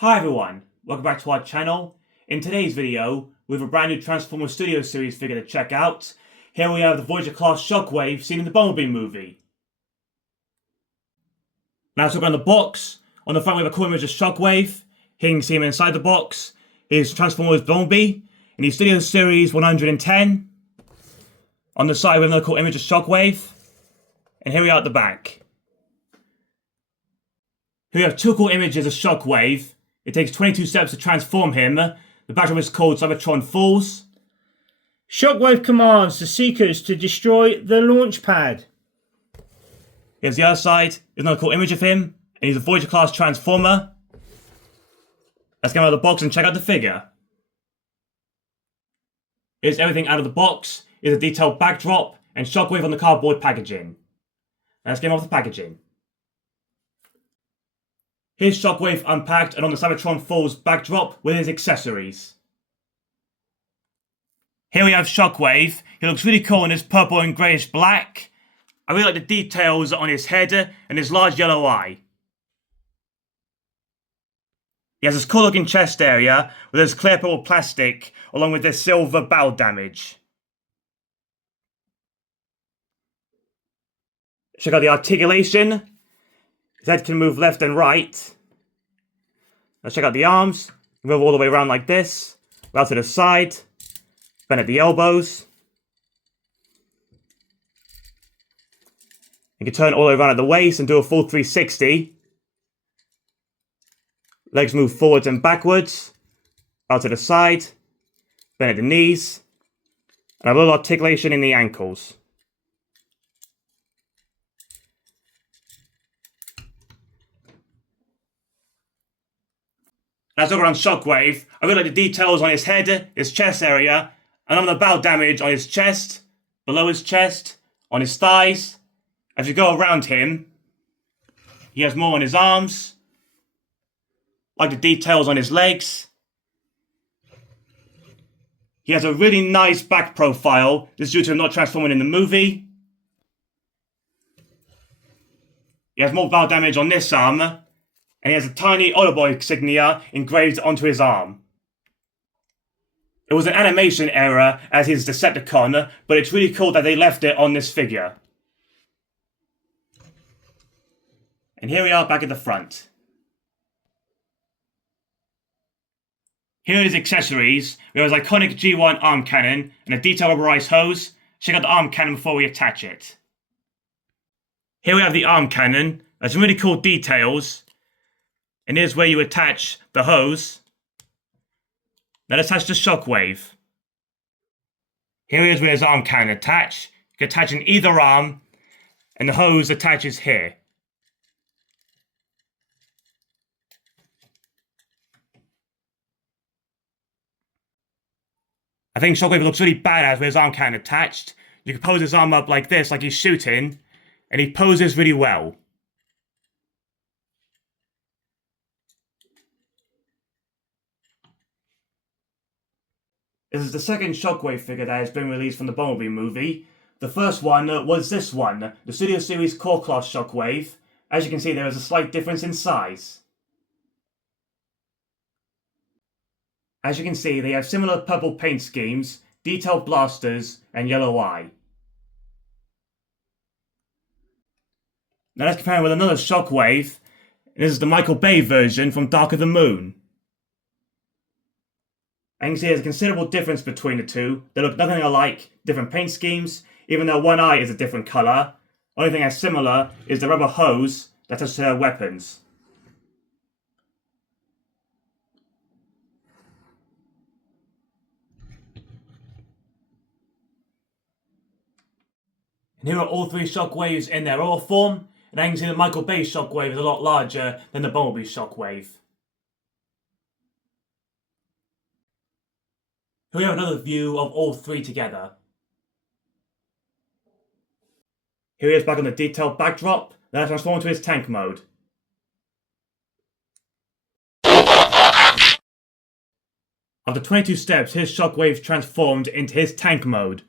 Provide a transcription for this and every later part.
Hi everyone, welcome back to our channel. In today's video, we have a brand new Transformers Studio Series figure to check out. Here we have the Voyager Class Shockwave seen in the Bumblebee movie. Now let's look on the box. On the front we have a cool image of Shockwave. Here you can see him inside the box. Here's Transformers Bumblebee in the Studio Series 110. On the side we have another cool image of Shockwave. And here we are at the back. Here we have two cool images of Shockwave. It takes 22 steps to transform him. The backdrop is called Cybertron Falls. Shockwave commands the Seekers to destroy the launch pad. Here's the other side. There's another cool image of him. And he's a Voyager Class Transformer. Let's get him out of the box and check out the figure. Here's everything out of the box. Here's a detailed backdrop and Shockwave on the cardboard packaging. Let's get him off the packaging. Here's Shockwave unpacked and on the Cybertron Falls backdrop with his accessories. Here we have Shockwave. He looks really cool in his purple and greyish black. I really like the details on his head and his large yellow eye. He has this cool looking chest area with this clear purple plastic along with this silver bow damage. Check out the articulation. His head can move left and right. Let's check out the arms. Move all the way around like this. Out to the side. Bend at the elbows. You can turn all the way around at the waist and do a full 360. Legs move forwards and backwards. Out to the side. Bend at the knees. And a little articulation in the ankles. Let's look around Shockwave. I really like the details on his head, his chest area, and on the bow damage on his chest, below his chest, on his thighs. As you go around him, he has more on his arms. I like the details on his legs. He has a really nice back profile. This is due to him not transforming in the movie. He has more bow damage on this arm. And he has a tiny Autoboy insignia engraved onto his arm. It was an animation error as his Decepticon, but it's really cool that they left it on this figure. And here we are back at the front. Here are his accessories. We have his iconic G1 arm cannon and a detailed rubberized hose. Check out the arm cannon before we attach it. Here we have the arm cannon. There's some really cool details. And here's where you attach the hose. Now let's attach the Shockwave. Here is where his arm can attach. You can attach in either arm, and the hose attaches here. I think Shockwave looks really badass with his arm can attached. You can pose his arm up like this, like he's shooting, and he poses really well. This is the second Shockwave figure that has been released from the Bumblebee movie. The first one was this one, the Studio Series Core Class Shockwave. As you can see, there is a slight difference in size. As you can see, they have similar purple paint schemes, detailed blasters, and yellow eye. Now let's compare it with another Shockwave. This is the Michael Bay version from Dark of the Moon. And you can see there's a considerable difference between the two. They look nothing alike, different paint schemes, even though one eye is a different colour. Only thing that's similar is the rubber hose that attaches to their weapons. And here are all three Shockwaves in their raw form. And I can see that Michael Bay's Shockwave is a lot larger than the Bumblebee Shockwave. Here we have another view of all three together. Here he is back on the detailed backdrop, then I transform into his tank mode. After 22 steps, his Shockwave transformed into his tank mode.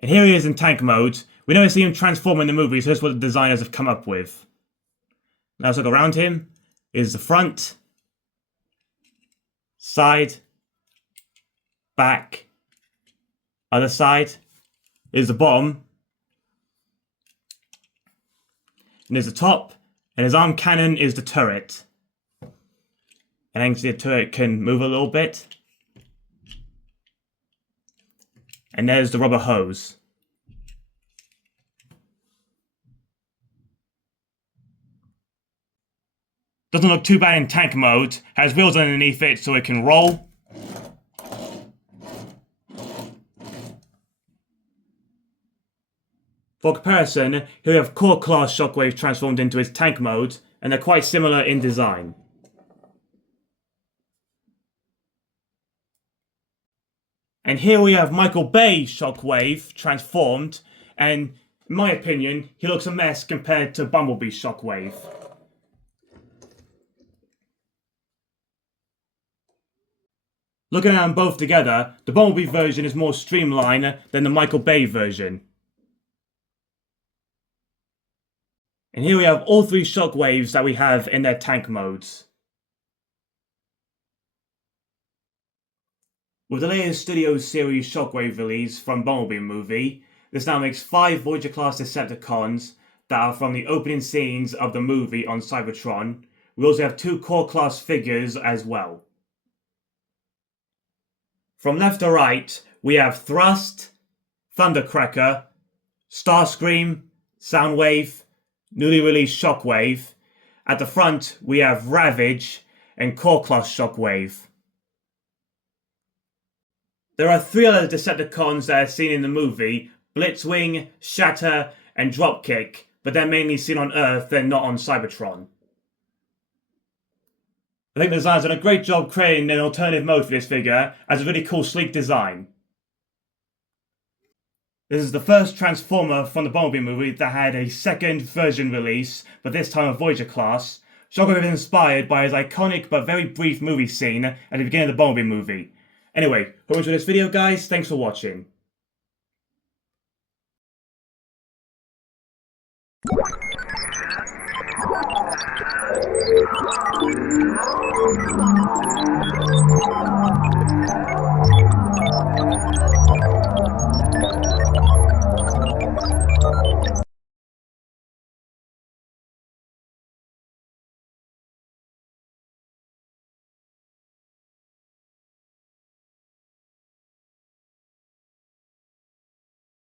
And here he is in tank mode. We never see him transform in the movie, so that's what the designers have come up with. Now let's look around him. Is the front, side, back, other side. Is the bottom. And there's the top. And his arm cannon is the turret. And actually the turret can move a little bit. And there's the rubber hose. Doesn't look too bad in tank mode. Has wheels underneath it so it can roll. For comparison, here we have Core Class Shockwave transformed into his tank mode, and they're quite similar in design. And here we have Michael Bay Shockwave transformed, and in my opinion, he looks a mess compared to Bumblebee Shockwave. Looking at them both together, the Bumblebee version is more streamlined than the Michael Bay version. And here we have all three Shockwaves that we have in their tank modes. With the latest Studio Series Shockwave release from Bumblebee Movie, this now makes 5 Voyager Class Decepticons that are from the opening scenes of the movie on Cybertron. We also have 2 Core Class figures as well. From left to right, we have Thrust, Thundercracker, Starscream, Soundwave, newly released Shockwave. At the front, we have Ravage and Core Class Shockwave. There are 3 other Decepticons that are seen in the movie, Blitzwing, Shatter, and Dropkick, but they're mainly seen on Earth, they're not on Cybertron. I think the designers done a great job creating an alternative mode for this figure, as a really cool sleek design. This is the first Transformer from the Bumblebee movie that had a second version release, but this time of Voyager Class. Shockwave is inspired by his iconic but very brief movie scene at the beginning of the Bumblebee movie. Anyway, hope you enjoyed this video guys, thanks for watching.